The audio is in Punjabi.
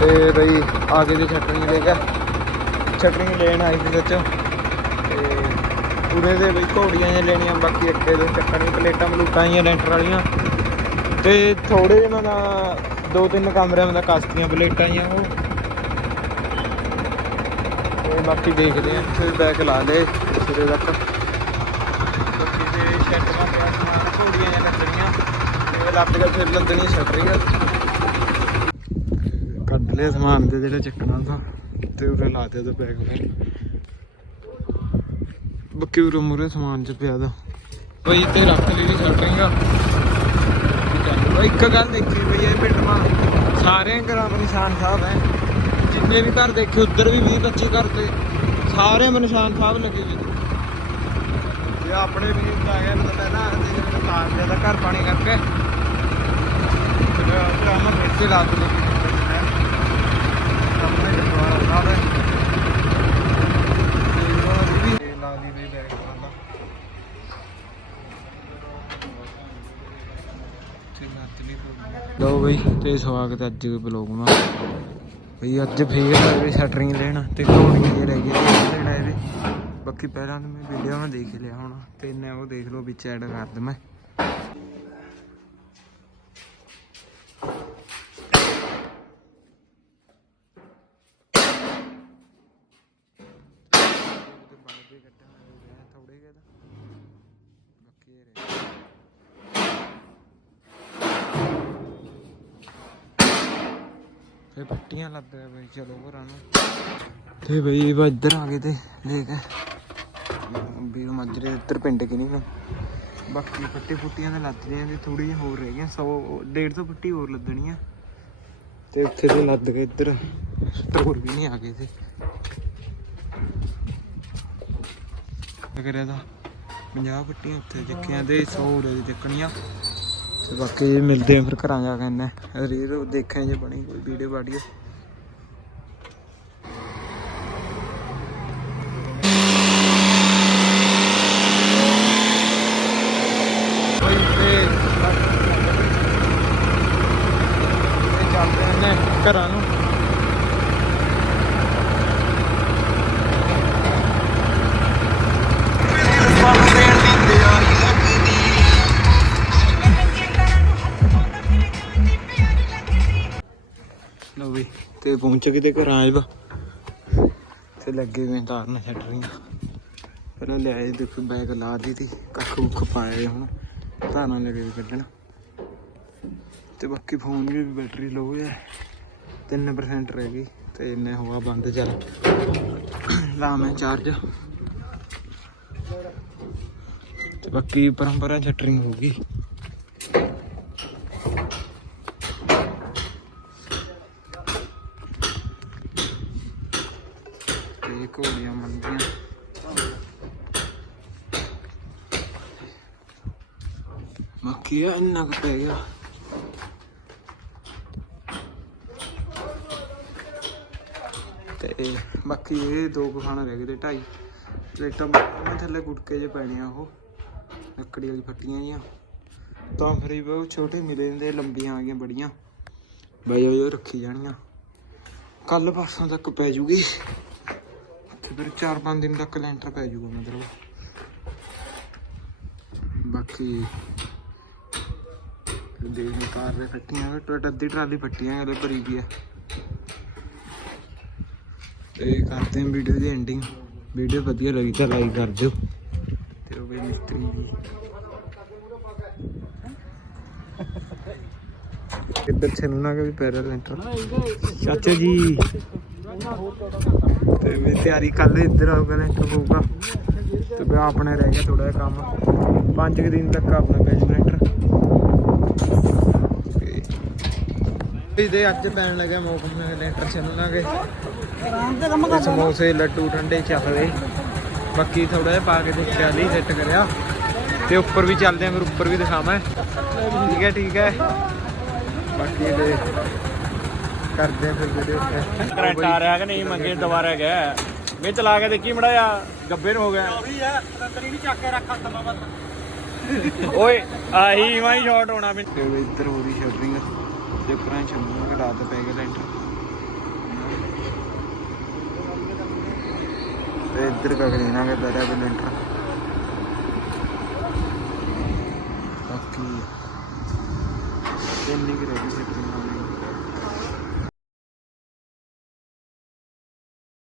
ਤੇ ਬਈ ਆਗੇ ਦੀ ਛਟਰਿੰਗ ਲੈ ਗਿਆ ਛਟਣੀ ਲੈਣ ਆਈ ਸੀ ਸੱਚੋ। ਤੇ ਪੂਰੇ ਦੇ ਬਈ ਘੋੜੀਆਂ ਜਿਹੀਆਂ ਲੈਣੀਆਂ, ਬਾਕੀ ਅੱਗੇ ਦੇ ਚੱਕਣੀ ਪਲੇਟਾਂ ਮਲੂਟਾਂ ਜਿਹੀਆਂ ਲੈਂਟਰ ਵਾਲੀਆਂ। ਤੇ ਥੋੜੇ ਜਿਹਾ ਦਾ ਦੋ ਤਿੰਨ ਕਮਰਿਆਂ ਦਾ ਕਾਸ਼ਤੀਆਂ ਪਲੇਟਾਂ ਜਿਹੀਆਂ ਉਹ। ਤੇ ਬਾਕੀ ਦੇਖਦੇ ਆਂ ਫਿਰ ਬੈਕ ਲਾ ਲੇ ਸਿਰੇ ਤੱਕ। ਬਾਕੀ ਤੇ ਸ਼ੈਟਰਾਂ ਪਿਆ ਸਮਾਨ ਘੋੜੀਆਂ ਜਾਂ ਲੱਦਣੀਆਂ। ਤੇ ਲੱਦ ਕੇ ਫਿਰ ਲੱਦਣੀ ਸ਼ਟਰਿੰਗ ਕੱਢ ਲਿਆ ਸਮਾਨ ਤੇ ਜਿਹੜਾ ਚੱਕਣਾ ਤਾਂ ਤੇ ਉਰੇ ਲਾ ਦਿਆ ਤਾਂ ਬੈਗ ਫਿਰ ਬੱਕੀ ਉਰੇ ਮੁਰੇ ਸਮਾਨ ਚ ਪਿਆ ਦਾ ਬਈ ਤੇ ਰੱਖ ਲਈ ਦੀ ਸ਼ਟਰਿੰਗ ਇੱਕ ਗੱਲ ਦੇਖੀ ਬਈ ਇਹ ਪਿੰਡ ਮਾ ਸਾਰੇ ਘਰਾਂ ਨਿਸ਼ਾਨ ਸਾਹਿਬ ਹੈ। ਜਿੰਨੇ ਵੀ ਘਰ ਦੇਖੇ, ਉੱਧਰ ਵੀ 20 25 ਘਰ ਤੇ ਸਾਰੇ ਮੇ ਨਿਸ਼ਾਨ ਸਾਹਿਬ ਲੱਗੇ ਹੋਏ ਤੇ ਆਪਣੇ ਵੀ ਆ ਗਿਆ ਮਤਲਬ ਪਹਿਲਾਂ ਤੇ ਜਿਹੜਾ ਪਾਣ ਦਾ ਘਰ ਪਾਣੀ ਕਰਕੇ। ਤੇ ਕੰਮ ਫਿਰ ਤੇ ਲਾ ਦਿੱਤੇ ਆਪਣੇ ਗੁਰਦੁਆਰਾ ਸਾਹਿਬ ਹੈ ਤੇ ਉਹ ਵੀ ਲਾ ਦੀ ਦੇ ਬੈਗ ਪਾਉਂਦਾ ਲੋ ਬਈ, ਤੇ ਸਵਾਗਤ ਹੈ ਅੱਜ ਦੇ ਬਲੌਗ ਨਾਲ। ਬਈ, ਅੱਜ ਫੇਰ ਆਏ ਸ਼ਟਰਿੰਗ ਲੈਣ ਤੇ ਘੋੜੀਆਂ ਜੇ ਰਹਿ ਗਈਆਂ ਲੈਣਾ ਇਹਦੇ ਬਾਕੀ ਪਹਿਲਾਂ ਤਾਂ ਮੈਂ ਵੀਡੀਓ ਮੈਂ ਦੇਖ ਲਿਆ ਹੁਣ, ਤੇ ਇਹਨੇ ਉਹ ਦੇਖ ਲਓ ਵਿੱਚ ਐਡ ਕਰ ਦਵਾਂ। ਥੋੜੇ ਜਿਹੇ ਬਾਕੀ ਰਹਿ ਫੇ ਪੱਟੀਆਂ ਲੱਗ ਗਿਆ ਬਈ, ਚਲੋ ਘਰਾਂ ਨੂੰ। ਤੇ ਬਈ ਵਾ ਇੱਧਰ ਆ ਗਏ ਤੇ ਲੈ ਕੇ ਵੀਰ ਇੱਧਰ ਪਿੰਡ ਕਿ ਨਹੀਂ ਬਾਕੀ ਪੱਟੇ ਪੁੱਟੀਆਂ ਤੇ ਲੱਦ ਰਹੀਆਂ ਤੇ ਥੋੜੀ ਜਿਹੀ ਹੋਰ ਰਹਿ ਗਈਆਂ 100 150 ਪੱਟੀ ਹੋਰ ਲੱਦਣੀ ਆ ਤੇ ਉੱਥੇ ਤੇ ਲੱਦ ਕੇ ਇੱਧਰ ਹੋਰ ਵੀ ਨਹੀਂ ਆ ਗਏ ਤੇ। ਕਰਿਆ ਦਾ 50 ਪੱਟੀਆਂ ਉੱਥੇ ਚੱਕੀਆਂ ਤੇ 100 ਉਰੇ ਦੀ ਚੱਕਣੀਆਂ। ਤੇ ਬਾਕੀ ਜੇ ਮਿਲਦੇ ਆ ਫਿਰ ਘਰਾਂ ਜਾ ਕੇ ਇਹਨੇ ਰੀਰ ਦੇਖਾਂ ਜੇ ਬਣੀ ਕੋਈ ਵੀਡੀਓ। ਵਾਡੀਓ ਘਰਾਂ ਨੂੰ। ਤੇ ਪਹੁੰਚ ਗਏ ਤੇ ਘਰ ਆਏ ਵਾ। ਤੇ ਲੱਗੇ ਵੇ ਤਾਰਨ ਛੱਡਰੀਆਂ ਪਹਿਲਾਂ ਲਿਆਏ ਦੇਖੋ ਬੈਗ ਲਾ ਦੀ ਕੱਖ ਕੁੱਖ ਪਾਏ ਹੁਣ। ਤਾਰਾਂ ਲੱਗੇ ਵੀ ਕੱਢਣ। ਤੇ ਬਾਕੀ ਫੋਨ ਦੀ ਵੀ ਬੈਟਰੀ ਲੋ ਹੈ 3% ਰਹਿ ਗਈ ਤੇ ਇੰਨੇ ਹੋਆ ਬੰਦ ਚੱਲ। ਲਾ ਮੈਂ ਚਾਰਜ ਤੇ ਬਾਕੀ ਪਰੰਪਰਾ ਛੱਟਰਿੰਗ ਹੋ ਘੋੜੀਆਂ ਮੰਦੀਆਂ ਮੱਕੀ ਆ ਇੰਨਾ ਕੁ ਪੈ ਗਿਆ। ਤੇ ਬਾਕੀ ਇਹ ਦੋ ਕੁ ਖਾਣਾ ਰਹਿ ਗਏ ਤੇ ਢਾਈ। ਪਲੇਟਾਂ ਮੈਂ ਥੱਲੇ ਗੁਟਕੇ ਜੇ ਪੈਣੇ ਆ ਉਹ। ਲੱਕੜੀ ਵਾਲੀ ਫੱਟੀਆਂ ਜੀਆਂ ਤਾਂ ਫਿਰ ਇਹ ਬਹੁਤ ਛੋਟੇ ਮਿਲੇ ਜਾਂਦੇ ਲੰਬੀਆਂ ਆ ਗਈਆਂ ਬੜੀਆਂ। ਬਾਈ ਉਹ ਰੱਖੀ ਜਾਣੀਆਂ। ਕੱਲ ਪਰਸੋਂ ਤੱਕ ਪੈ ਜੂਗੀ। ਤੇ ਫਿਰ 4-5 ਦਿਨ ਤੱਕ ਲੈਂਟਰ ਪੈ ਜੂਗਾ ਮਤਲਬ। ਬਾਕੀ ਦੇਖ ਕਾਰ ਦੇ ਫੱਟੀਆਂ ਟੋਟ ਅੱਧੀ ਟਰਾਲੀ ਫੱਟੀਆਂ ਉਹਦੇ ਭਰੀ ਗਈ ਆ। ਤੇ ਕਰਦੇ ਹਾਂ ਵੀਡੀਓ ਦੀ ਐਂਡਿੰਗ ਵੀਡੀਓ ਵਧੀਆ ਲੱਗੀ ਤਾਂ ਲਾਈਕ ਕਰ ਦਿਓ। ਤੇ ਉਹ ਵੀ ਮਿਸਤਰੀ ਜੀ। ਇੱਧਰ ਛੰਨਾ ਕੇ ਵੀ ਪੈਰਾ ਲੈਂਟਰ। ਚਾਚਾ ਜੀ। ਤੇ ਵੀ ਤਿਆਰੀ ਕਰ ਲਈ, ਇੱਧਰ ਆਊਗਾ ਲੈਂਟਰ ਹੋਊਗਾ ਤੇ ਵੀ ਆਪਣੇ ਰਹਿ ਗਿਆ ਥੋੜਾ ਜਿਹਾ ਕੰਮ। ਪੰਜ ਦਿਨ ਤੱਕ ਆਪਣਾ ਬੈਜਮੈਂਟਰ ਇਹਦੇ ਅੱਜ ਪੈਣ ਲੱਗਾ ਮੌਕਮ ਲੈਂਟਰ ਛੰਨਾਂਗੇ ਤੇ ਸਮੋਸੇ, ਲੱਡੂ, ਠੰਡੇ ਚੱਲਦੇ ਬਾਕੀ ਥੋੜਾ ਜਿਹਾ ਪਾ ਕੇ ਦੇਖਿਆ ਲਈ ਸੈੱਟ ਕਰਿਆ। ਤੇ ਉੱਪਰ ਵੀ ਚੱਲਦੇ ਆ, ਫਿਰ ਉੱਪਰ ਵੀ ਦਿਖਾਵਾਂ। ਠੀਕ ਹੈ ਠੀਕ ਹੈ। ਬਾਕੀ ਦੇ ਕਰਦੇ ਆ ਫਿਰ ਵੀਡੀਓ ਕਰੰਟ ਆ ਰਿਹਾ ਕਿ ਨਹੀਂ ਮੰਗੇ ਦੁਬਾਰਾ ਗਿਆ। ਵੇ ਚਲਾ ਕੇ ਦੇਖੀ ਮੜਾ ਆ ਗੱਬੇ ਨੂੰ ਹੋ ਗਿਆ। ਚੌਵੀ ਆ ਅੰਦਰ ਨਹੀਂ ਚੱਕ ਕੇ ਰੱਖ ਹੱਥਾਂ ਬੱਤ ਓਏ ਆਹੀ ਵਾਂ ਸ਼ਾਟ ਹੋਣਾ ਮੈਨੂੰ ਤੇ ਇੱਧਰ ਹੋ ਰਹੀ ਸ਼ਟਰਿੰਗ ਤੇ ਪਰਾਂ ਚੰਮੂ ਰਾਤ ਪੈ ਗਿਆ ਲੈਂਟਰ ਤੇ ਇੱਧਰ ਕਰ ਲੈਣਾਗੇ ਦਾਦਾ ਬਲੈਂਟਰ ਬਾਕੀ ਇੰਨੀ ਕਿ ਰਹਿ ਗਈ